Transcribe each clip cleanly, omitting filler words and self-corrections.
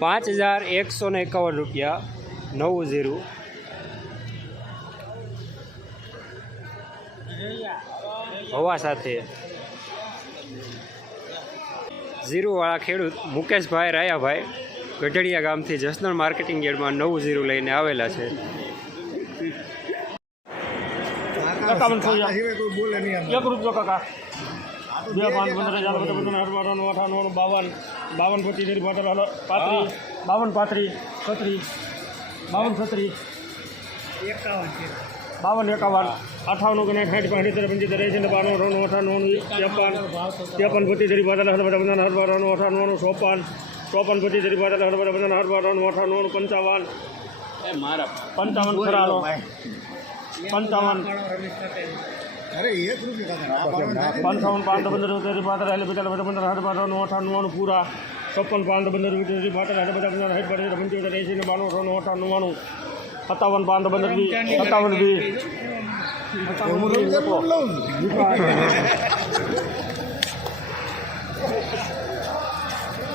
5,151 રૂપિયા 90 હવા સાથે ઝીરોવાળા ખેડૂત મુકેશભાઈ રાયાભાઈ ગઢડિયા ગામથી જસનલ માર્કેટિંગ યાર્ડમાં 90 લઈને આવેલા છે। बावन एकावन 58 60 65 75 83 92 93 54 55 32 53 54 54 55 55 ખરાલો 55 अरे 1 रुपया 55 5 15 पूरा 56 5 15 57 5 15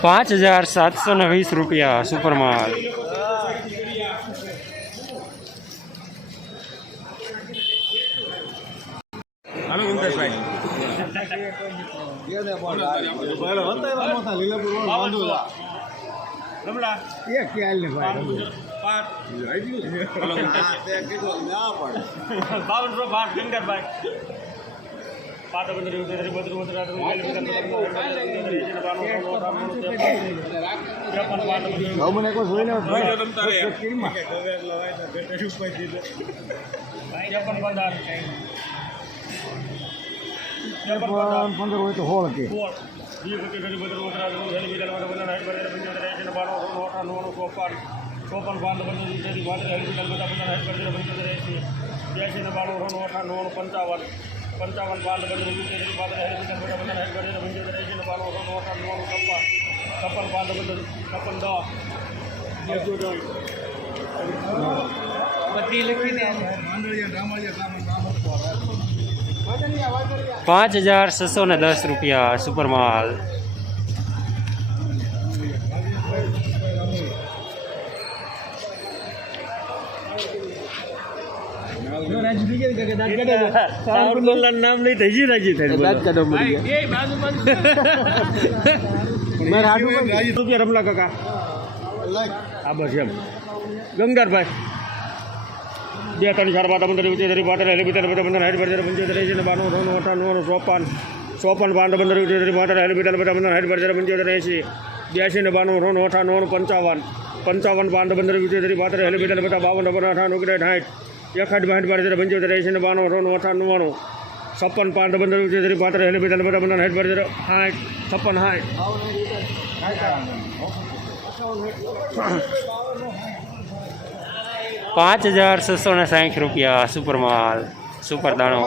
5,720 રૂપિયા સુપર માલ। ₹5,610 રૂપિયા સુપર માલ। નામ નહીં થઈ ગયું રાજી રૂપિયા રમલા કાકા આ બસ એમ ગંગારભાઈ 2 3 4 5 15 20 30 12 15 15 15 60 75 95 54 55 ₹5,660 રૂપિયા સુપર માલ સુપર દાણો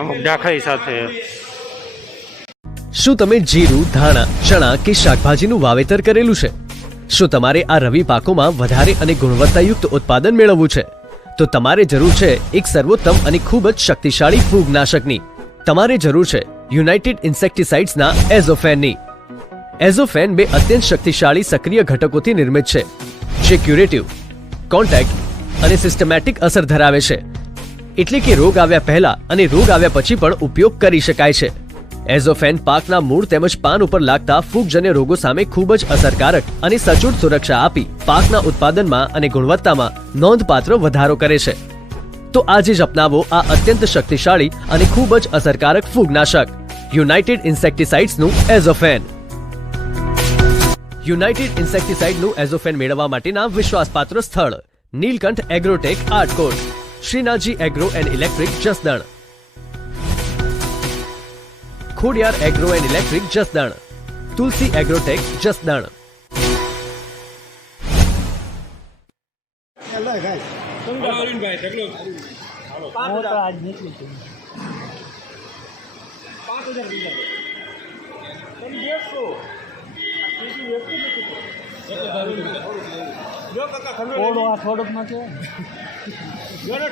અમુક ડાખઈ સાથે। શું તમે જીરું, ધાણા, ચણા કે શાકભાજીનું વાવેતર કરેલું છે? શું તમારે આ રવિ પાકોમાં વધારે અને ગુણવત્તાયુક્ત ઉત્પાદન મેળવવું છે? તો તમારે જરૂર છે એક સર્વોત્તમ અને ખૂબ જ શક્તિશાળી ફૂગનાશકની। તમારે જરૂર છે યુનાઇટેડ ઇન્સેક્ટિસાઇડ્સના એઝોફેનની। એઝોફેન 2 અત્યંત શક્તિશાળી સક્રિય ઘટકોથી નિર્મિત છે જે ક્યુરેટિવ, કોન્ટેક્ટ અને સિસ્ટમેટિક અસર ધરાવે છે, એટલે કે રોગ આવ્યા પહેલા અને રોગ આવ્યા પછી પણ ઉપયોગ કરી શકાય છે। એઝોફેન પાકના મૂળ તેમજ પાન ઉપર લાગતા ફૂગજન્ય રોગો સામે ખૂબ જ અસરકારક અને સચોટ સુરક્ષા આપી પાકના ઉત્પાદનમાં અને ગુણવત્તામાં નોંધપાત્ર વધારો કરે છે। તો આજે જ અપનાવો આ અત્યંત શક્તિશાળી અને ખૂબ જ અસરકારક ફૂગનાશક યુનાઇટેડ ઇન્સેક્ટિસાઇડ્સનું એઝોફેન। યુનાઇટેડ ઇન્સેક્ટિસાઇડનું એઝોફેન મેળવવા માટેના વિશ્વાસપાત્ર સ્થળ નીલકંઠ એગ્રોટેક આટકોટ, શ્રીનાજી agro and electric Jasdan, Khodiyar agro and electric Jasdan, Tulsi agrotech Jasdan.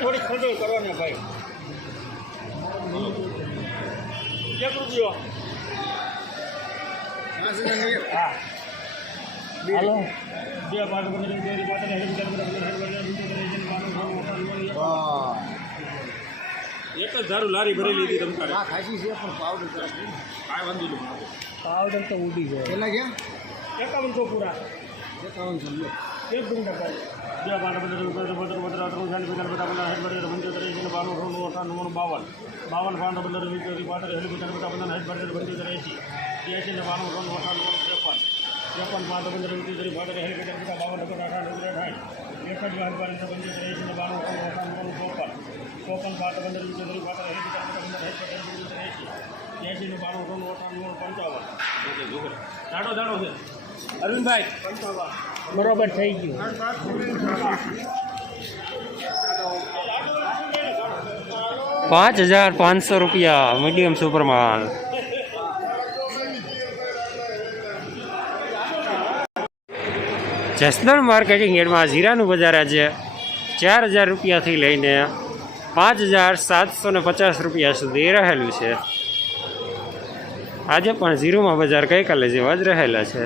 થોડીક ખંડોળ કરવાના ભાઈ 1 રૂપિયો હા હાલો 2 5 15 એક જ ધારું લારી ભરેલી હતી તમ તારે ખાસી છે પણ પાવડર કાંઈ વાંધો નહીં પાવડર તો ઉડી જાય કેટલા ગયા 5100 પૂરા 5100 એક ગુણ ટકા 2 5 15 અરવિંદભાઈ બરોબર થઈ ગયું 5500 રૂપિયા મીડિયમ સુપર માલ. જસદણ માર્કેટિંગ યાર્ડમાં જીરાનું બજાર આજે 4000 રૂપિયાથી લઈને 5750 રૂપિયા સુધી રહેલું છે. આજે પણ જીરુમાં બજાર ગઈકાલે જેવા જ રહેલા છે.